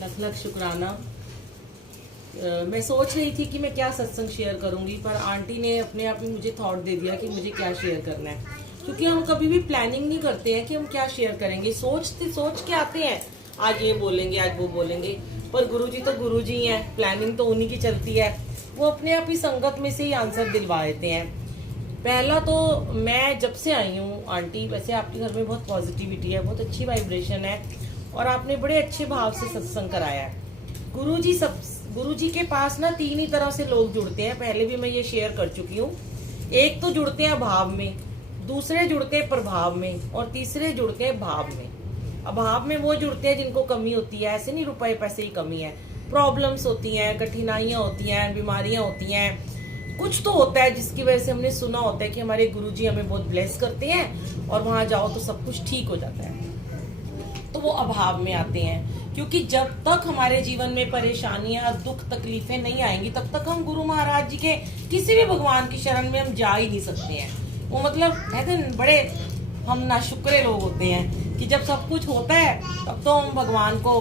लख लख शुक्राना। मैं सोच रही थी कि मैं क्या सत्संग शेयर करूंगी, पर आंटी ने अपने आप ही मुझे थॉट दे दिया कि मुझे क्या शेयर करना है। क्योंकि हम कभी भी प्लानिंग नहीं करते हैं कि हम क्या शेयर करेंगे, सोच के आते हैं आज ये बोलेंगे आज वो बोलेंगे। पर गुरुजी तो गुरुजी ही हैं, प्लानिंग तो उन्हीं की चलती है। वो अपने आप ही संगत में से ही आंसर दिलवा देते हैं। पहला तो मैं जब से आई हूँ आंटी, वैसे आपके घर में बहुत पॉजिटिविटी है, बहुत अच्छी वाइब्रेशन है और आपने बड़े अच्छे भाव से सत्संग कराया है। गुरुजी के पास ना तीन ही तरह से लोग जुड़ते हैं, पहले भी मैं ये शेयर कर चुकी हूँ। एक तो जुड़ते हैं भाव में, दूसरे जुड़ते हैं प्रभाव में और तीसरे जुड़ते हैं भाव में। अभाव में वो जुड़ते हैं जिनको कमी होती है, ऐसे नहीं रुपए पैसे की कमी है, प्रॉब्लम्स होती हैं, कठिनाइयां होती हैं, बीमारियां होती हैं, कुछ तो होता है जिसकी वजह से हमने सुना होता है कि हमारे गुरुजी हमें बहुत ब्लेस करते हैं और वहां जाओ तो सब कुछ ठीक हो जाता है। तो वो अभाव में आते हैं, क्योंकि जब तक हमारे जीवन में परेशानियां दुख तकलीफें नहीं आएंगी तब तक हम गुरु महाराज जी के किसी भी भगवान की शरण में हम जा ही नहीं सकते हैं। वो मतलब कहते हैं बड़े हम नाशुक्रे लोग होते हैं कि जब सब कुछ होता है तब तो हम भगवान को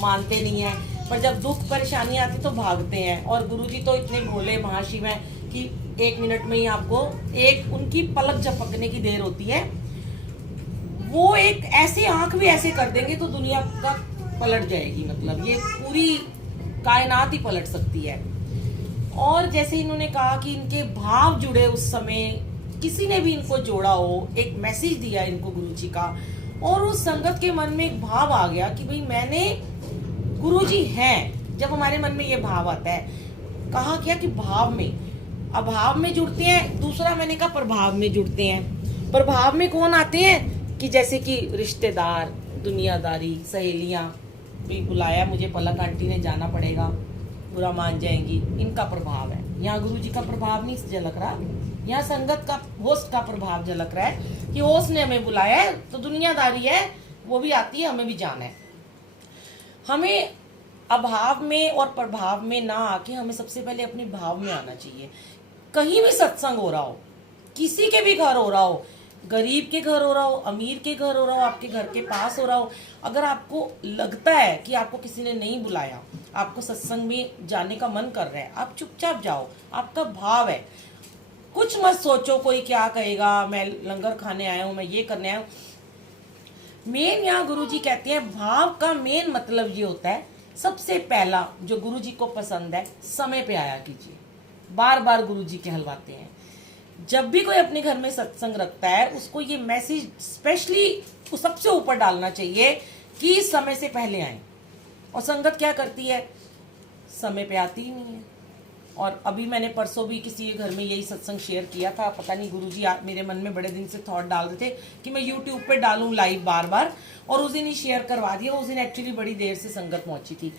मानते नहीं है, पर जब दुख परेशानी आती तो भागते हैं। और गुरुजी तो इतने भोले महाशिव हैं कि 1 मिनट में ही आपको एक उनकी पलक झपकने की देर होती है, वो एक ऐसी आंख भी ऐसे कर देंगे तो दुनिया का पलट जाएगी। मतलब ये पूरी कायनात ही पलट सकती है। और जैसे इन्होंने कहा कि इनके भाव जुड़े, उस समय किसी ने भी इनको जोड़ा हो, एक मैसेज दिया इनको गुरुजी का, और उस संगत के मन में एक भाव आ गया कि भाई मैंने गुरुजी हैं। जब हमारे मन में ये भाव आता है, कहा क्या कि भाव में अभाव में जुड़ते हैं, दूसरा मैंने कहा प्रभाव में जुड़ते हैं। प्रभाव में कौन आते हैं कि जैसे कि रिश्तेदार, दुनियादारी, सहेलियां, भी बुलाया मुझे पलक आंटी ने, जाना पड़ेगा, बुरा मान जाएंगी, इनका प्रभाव है। यहाँ गुरुजी का प्रभाव नहीं झलक रहा, यहाँ संगत का, होस्ट का प्रभाव झलक रहा है कि होस्ट ने हमें बुलाया है तो दुनियादारी है, वो भी आती है, हमें भी जाना है। हमें अभाव में और प्रभाव में ना आके हमें सबसे पहले अपने भाव में आना चाहिए। कहीं भी सत्संग हो रहा हो, किसी के भी घर हो रहा हो, गरीब के घर हो रहा हो, अमीर के घर हो रहा हो, आपके घर के पास हो रहा हो, अगर आपको लगता है कि आपको किसी ने नहीं बुलाया, आपको सत्संग में जाने का मन कर रहा है, आप चुपचाप जाओ, आपका भाव है। कुछ मत सोचो कोई क्या कहेगा, मैं लंगर खाने आया हूं, मैं ये करने आया हूं। मेन यहाँ गुरुजी कहते हैं भाव का मेन मतलब ये होता है, सबसे पहला जो गुरुजी को पसंद है, समय पे आया कीजिए। बार बार गुरुजी कहलवाते हैं, जब भी कोई अपने घर में सत्संग रखता है उसको ये मैसेज स्पेशली सबसे ऊपर डालना चाहिए कि समय से पहले आए। और संगत क्या करती है, समय पे आती ही नहीं है। और अभी मैंने परसों भी किसी के घर में यही सत्संग शेयर किया था, पता नहीं गुरुजी मेरे मन में बड़े दिन से थॉट डाल रहे थे कि मैं यूट्यूब पे डालूं लाइव बार बार, और उस दिन ही शेयर करवा दिया। उस दिन एक्चुअली बड़ी देर से संगत पहुंची थी।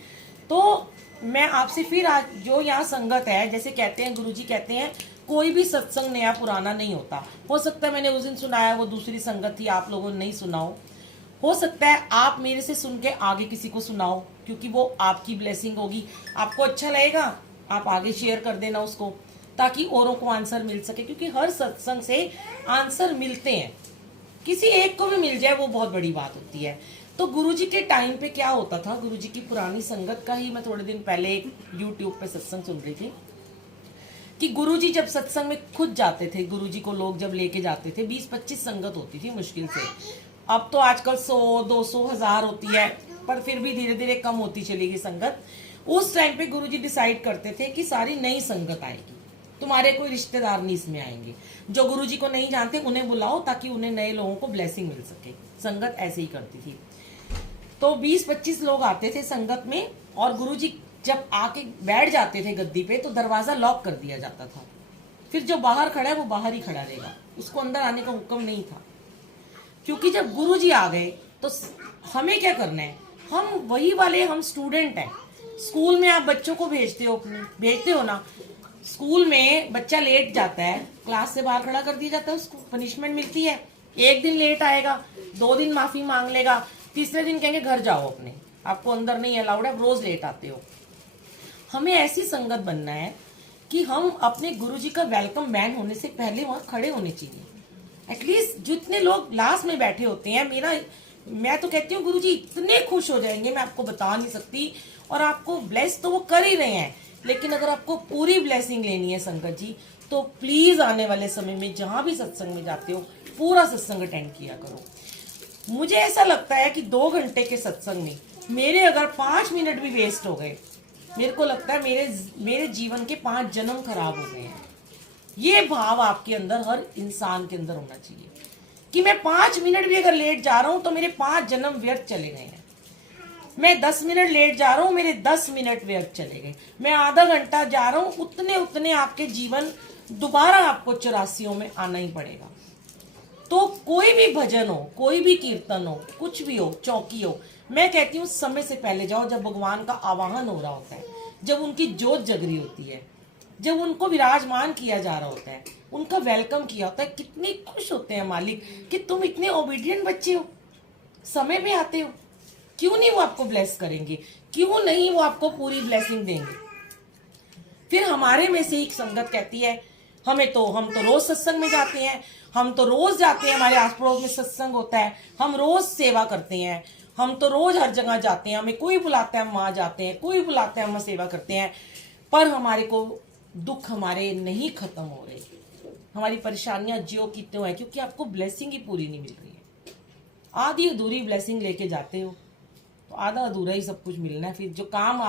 तो मैं आपसे फिर आज, जो यहाँ संगत है, जैसे कहते हैं गुरुजी कहते हैं कोई भी सत्संग नया पुराना नहीं होता। हो सकता है मैंने उस दिन सुनाया वो दूसरी संगत थी, आप लोगों ने नहीं सुना हो सकता है आप मेरे से सुन के आगे किसी को सुनाओ, क्योंकि वो आपकी ब्लेसिंग होगी, आपको अच्छा लगेगा, आप आगे शेयर कर देना उसको, ताकि औरों को आंसर मिल सके। क्योंकि हर सत्संग से आंसर मिलते हैं, किसी एक को भी मिल जाए वो बहुत बड़ी बात होती है। तो गुरुजी के टाइम पे क्या होता था, गुरुजी की पुरानी संगत का ही मैं थोड़े दिन पहले यूट्यूब पे सत्संग सुन रही थी कि गुरुजी जब सत्संग में खुद जाते थे, गुरुजी को लोग जब लेके जाते थे, 20-25 संगत होती थी मुश्किल से। अब तो आजकल 100-200 1000 होती है, पर फिर भी धीरे धीरे कम होती चलेगी संगत। उस टाइम पे गुरुजी डिसाइड करते थे कि सारी नई संगत आएगी, तुम्हारे कोई रिश्तेदार नहीं इसमें आएंगे, जो गुरुजी को नहीं जानते उन्हें बुलाओ ताकि उन्हें नए लोगों को ब्लेसिंग मिल सके। संगत ऐसे ही करती थी। तो 20-25 लोग आते थे संगत में, और गुरुजी जब आके बैठ जाते थे गद्दी पे तो दरवाजा लॉक कर दिया जाता था। फिर जो बाहर खड़ा है वो बाहर ही खड़ा रहेगा, उसको अंदर आने का हुक्म नहीं था। क्योंकि जब गुरुजी आ गए तो हमें क्या करना है, हम वही वाले, हम स्टूडेंट हैं। स्कूल में आप बच्चों को भेजते हो ना, स्कूल में बच्चा लेट जाता है, क्लास से बाहर खड़ा कर दिया जाता है, उसको पनिशमेंट मिलती है। 1 दिन लेट आएगा, 2 दिन माफी मांग लेगा, तीसरे दिन कहेंगे घर जाओ अपने, आपको अंदर नहीं अलाउड है, रोज लेट आते हो। हमें ऐसी संगत बनना है कि हम अपने गुरुजी का वेलकम बैन होने से पहले वहां खड़े होने चाहिए। एटलीस्ट जितने लोग लास्ट में बैठे होते हैं, मैं तो कहती हूँ गुरुजी इतने खुश हो जाएंगे, मैं आपको बता नहीं सकती। और आपको ब्लेस तो वो कर ही रहे हैं, लेकिन अगर आपको पूरी ब्लेसिंग लेनी है संगत जी, तो प्लीज आने वाले समय में जहां भी सत्संग में जाते हो पूरा सत्संग अटेंड किया करो। मुझे ऐसा लगता है कि 2 घंटे के सत्संग में मेरे अगर 5 मिनट भी वेस्ट हो गए, मेरे को लगता है मेरे जीवन के 5 जन्म खराब हो गए हैं। ये भाव आपके अंदर, हर इंसान के अंदर होना चाहिए कि मैं 5 मिनट भी अगर लेट जा रहा हूं तो मेरे 5 जन्म व्यर्थ चले गए हैं। मैं 10 मिनट लेट जा रहा हूं, मेरे 10 मिनट व्यर्थ चले गए। मैं आधा घंटा जा रहा हूं, उतने उतने आपके जीवन दोबारा आपको 84 में आना ही पड़ेगा। तो कोई भी भजन हो, कोई भी कीर्तन हो, कुछ भी हो, चौकी हो, मैं कहती हूँ समय से पहले जाओ, जब भगवान का आवाहन हो रहा होता है, जब उनकी जोत जग रही होती है, जब उनको विराजमान किया जा रहा होता है, उनका वेलकम किया होता है। कितने खुश होते हैं मालिक कि तुम इतने ओबीडियंट बच्चे हो, समय पे आते हो। क्यों नहीं वो आपको ब्लेस करेंगे, क्यों नहीं वो आपको पूरी ब्लेसिंग देंगे। फिर हमारे में से एक संगत कहती है हम तो रोज सत्संग में जाते हैं, हम तो रोज जाते हैं, हमारे आस पड़ोस में सत्संग होता है, हम रोज सेवा करते हैं, हम तो रोज हर जगह जाते हैं, हमें कोई बुलाता है हम वहां जाते हैं, कोई बुलाता है हम सेवा करते हैं, पर हमारे को दुख हमारे नहीं खत्म हो रहे, हमारी परेशानियां ज्यो की त्यों है, क्योंकि आपको ब्लेसिंग ही पूरी नहीं मिल रही है। आधी अधूरी ब्लेसिंग लेके जाते हो तो आधा अधूरा ही सब कुछ मिलना है। फिर जो काम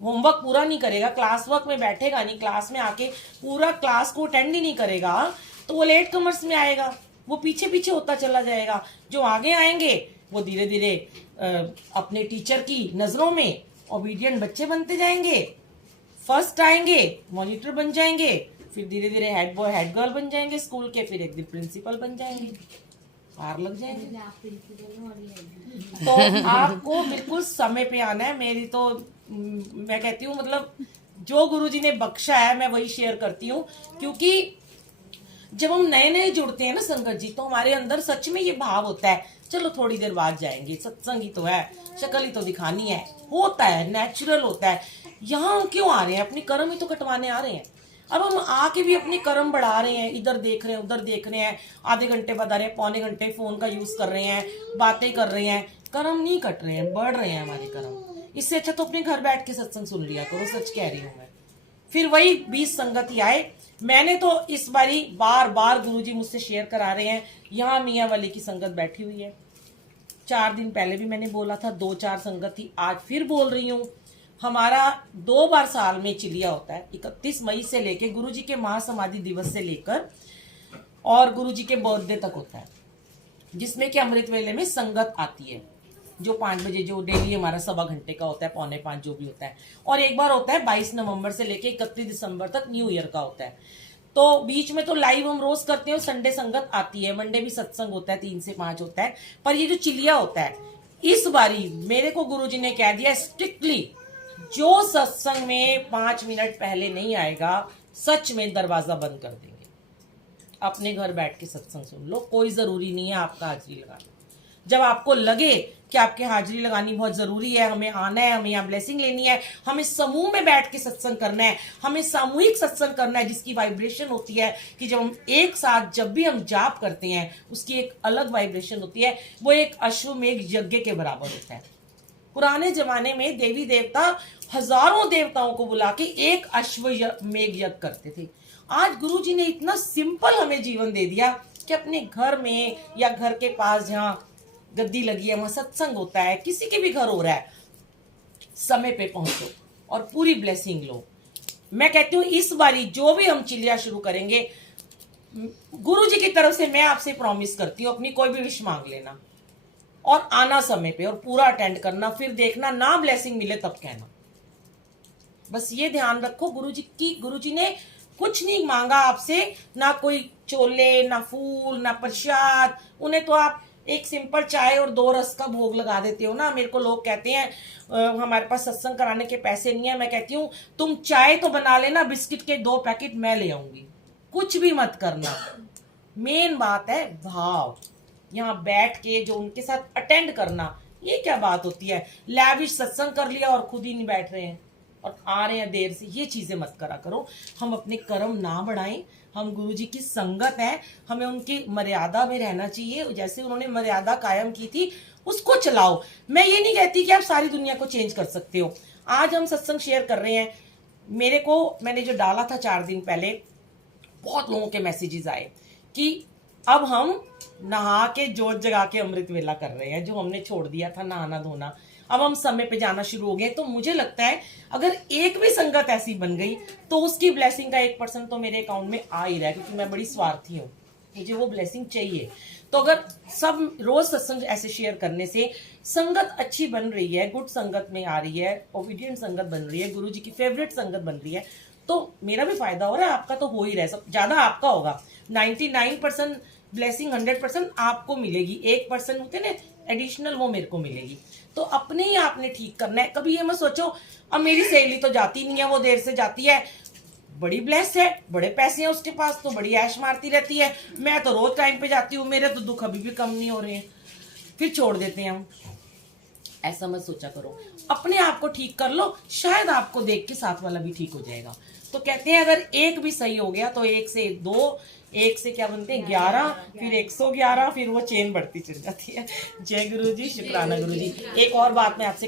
होमवर्क पूरा नहीं करेगा, क्लास वर्क में बैठेगा नहीं, क्लास में आके पूरा क्लास को अटेंड ही नहीं करेगा, तो वो लेट कमर्स में आएगा, वो पीछे पीछे होता चला जाएगा। जो आगे आएंगे वो धीरे धीरे अपने टीचर की नजरों में ओबीडियंट बच्चे बनते जाएंगे, फर्स्ट आएंगे, मॉनिटर बन जाएंगे, फिर धीरे धीरे हेड बॉय हेड गर्ल बन जाएंगे स्कूल के, फिर एक दिन प्रिंसिपल बन जाएंगे, पार लग जाएंगे। तो आपको बिल्कुल समय पे आना है। मेरी तो मैं कहती हूँ मतलब जो गुरुजी ने बख्शा है मैं वही शेयर करती हूँ, क्योंकि जब हम नए नए जुड़ते हैं ना संगत जी, तो हमारे अंदर सच में ये भाव होता है चलो थोड़ी देर बाद जाएंगे, सत्संग ही तो है, शक्ल ही तो दिखानी है, होता है, नेचुरल होता है। यहाँ हम क्यों आ रहे हैं, अपनी कर्म ही तो कटवाने आ रहे हैं। अब हम आके भी अपने कर्म बढ़ा रहे हैं, इधर देख रहे हैं उधर देख रहे हैं, आधे घंटे बाद आ रहे हैं, पौने घंटे फोन का यूज कर रहे हैं, बातें कर रहे हैं, कर्म नहीं कट रहे हैं, बढ़ रहे हैं हमारे कर्म। इससे अच्छा तो अपने घर बैठ के सत्संग सुन लिया करो, सच कह रही हूँ मैं। फिर वही 20 संगति आए। मैंने तो इस बारी बार बार गुरुजी मुझसे शेयर करा रहे हैं, यहाँ मियाँ वाली की संगत बैठी हुई है। 4 दिन पहले भी मैंने बोला था, 2-4 संगत थी, आज फिर बोल रही हूँ। हमारा 2 बार साल में चिलिया होता है, 31 मई से लेके गुरुजी के महासमाधि दिवस से लेकर और गुरुजी के बर्थडे तक होता है, जिसमें कि अमृत वेले में संगत आती है, जो 5 बजे जो डेली हमारा 1.25 घंटे का होता है, 4:45 जो भी होता है। और एक बार होता है 22 नवंबर से लेके 31 दिसंबर तक, न्यू ईयर का होता है। तो बीच में तो लाइव हम रोज करते हैं, संडे संगत आती है, मंडे भी सत्संग होता है, 3 से 5 होता है। पर ये जो चिलिया होता है, इस बारी मेरे को गुरुजी ने कह दिया स्ट्रिक्टली, जो सत्संग में 5 मिनट पहले नहीं आएगा, सच में दरवाजा बंद कर देंगे। अपने घर बैठ के सत्संग सुन लो, कोई जरूरी नहीं है आपका हाजिरी लगाना। जब आपको लगे कि आपके हाजिरी लगानी बहुत जरूरी है, हमें आना है, हमें यहाँ ब्लेसिंग लेनी है, हमें समूह में बैठ के सत्संग करना है, हमें सामूहिक सत्संग करना है, जिसकी वाइब्रेशन होती है कि जब हम एक साथ जब भी हम जाप करते हैं उसकी एक अलग वाइब्रेशन होती है, वो एक अश्वमेघ यज्ञ के बराबर होता है। पुराने जमाने में देवी देवता हजारों देवताओं को बुला के एक अश्वमेघ यज्ञ करते थे। आज गुरुजी ने इतना सिंपल हमें जीवन दे दिया कि अपने घर में या घर के पास जहाँ गद्दी लगी है वहां सत्संग होता है, किसी के भी घर हो रहा है, समय पे पहुंचो और पूरी ब्लेसिंग लो। मैं कहती हूँ इस बारी जो भी हम चिलिया शुरू करेंगे, गुरुजी की तरफ से मैं आपसे प्रॉमिस करती हूँ, अपनी कोई भी विश मांग लेना और आना समय पे और पूरा अटेंड करना। फिर देखना ना ब्लेसिंग मिले तब कहना। बस ये ध्यान रखो, गुरुजी ने कुछ नहीं मांगा आपसे, ना कोई चोले, ना फूल, ना प्रसाद। उन्हें तो आप एक सिंपल चाय और 2 रस का भोग लगा देते हो ना। मेरे को लोग कहते हैं हमारे पास सत्संग कराने के पैसे नहीं है। मैं कहती हूँ तुम चाय तो बना लेना, बिस्किट के 2 पैकेट मैं ले आऊंगी, कुछ भी मत करना। मेन बात है भाव, यहाँ बैठ के जो उनके साथ अटेंड करना, ये क्या बात होती है। लैविश सत्संग कर लिया और खुद ही नहीं बैठ रहे हैं और आ रहे हैं देर से, ये चीजें मत करा करो। हम अपने कर्म ना बढ़ाएं, हम गुरुजी की संगत है, हमें उनकी मर्यादा में रहना चाहिए। जैसे उन्होंने मर्यादा कायम की थी, उसको चलाओ। मैं ये नहीं कहती कि आप सारी दुनिया को चेंज कर सकते हो। आज हम सत्संग शेयर कर रहे हैं, मेरे को मैंने जो डाला था 4 दिन पहले, बहुत लोगों के मैसेजेस आए कि अब हम नहा के जोत जगा के अमृत वेला कर रहे हैं, जो हमने छोड़ दिया था नहाना धोना, अब हम समय पे जाना शुरू हो गए। तो मुझे लगता है अगर एक भी संगत ऐसी बन गई तो उसकी ब्लेसिंग का 1% तो मेरे अकाउंट में आ ही रहा है, क्योंकि मैं बड़ी स्वार्थी हूँ, मुझे वो ब्लेसिंग चाहिए। तो अगर सब रोज सत्संग ऐसे शेयर करने से संगत अच्छी बन रही है, गुड संगत में आ रही है, ओबीडियंट संगत बन रही है, गुरु जी की फेवरेट संगत बन रही है, तो मेरा भी फायदा हो रहा है, आपका तो हो ही रहा है, सब ज्यादा आपका होगा। 99% ब्लेसिंग 100% आपको मिलेगी, 1% होते ना एडिशनल, वो मेरे को मिलेगी। तो अपने ही आपने ठीक करना है। कभी ये मत सोचो अब मेरी सहेली तो जाती नहीं है, वो देर से जाती है, बड़ी ब्लेस्ड है, बड़े पैसे हैं उसके पास, तो बड़ी ऐश मारती रहती है, मैं तो रोज टाइम पे जाती हूँ, मेरे तो दुख अभी भी कम नहीं हो रहे हैं, फिर छोड़ देते हैं हम। ऐसा मत सोचा करो, अपने आप को ठीक कर लो, शायद आपको देख के साथ वाला भी ठीक हो जाएगा। तो कहते हैं अगर एक भी सही हो गया तो 1 से 2, 1 से क्या बनते हैं 11, फिर 111, फिर वो चेन बढ़ती चल जाती है। जय गुरु जी, शुक्राना गुरु जी। एक और बात मैं आपसे